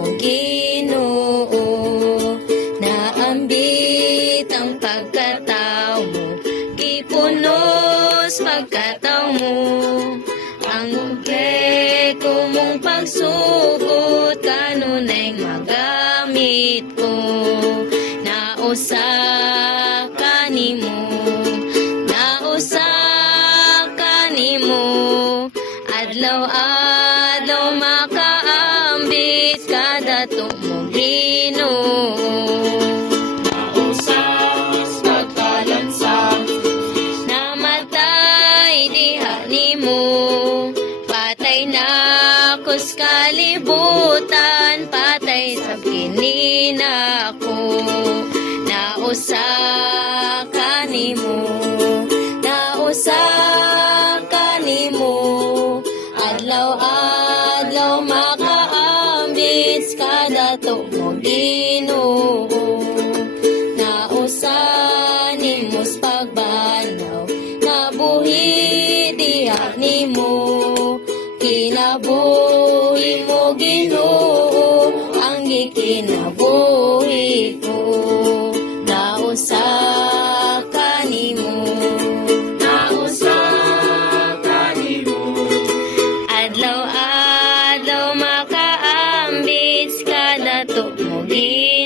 mo Ginoo. Naambit ang pagkatao mo, gipunos pagkatao mo. Ang kumpleto mong pagsugot, kanunay magamit ko. Nausa ka nimo, nausa ka nimo, adlaw-adlaw makaambit kada mo Ginoo. Nausa pagkalansa, Namatay diha nimo, patay na kus kalibutan, patay sa kinina ko. Nausa ka nimo, nausa ka nimo, adlaw-adlaw makaambit kada mo Ginoo. Nausa nimos pagbanaw, nabuhi diha nimo, kinabuhi mo Ginoo, ang gikinabuhi ko. Nausa ka nimo, nausa ka nimo, adlaw-adlaw makaambit kada mo Ginoo.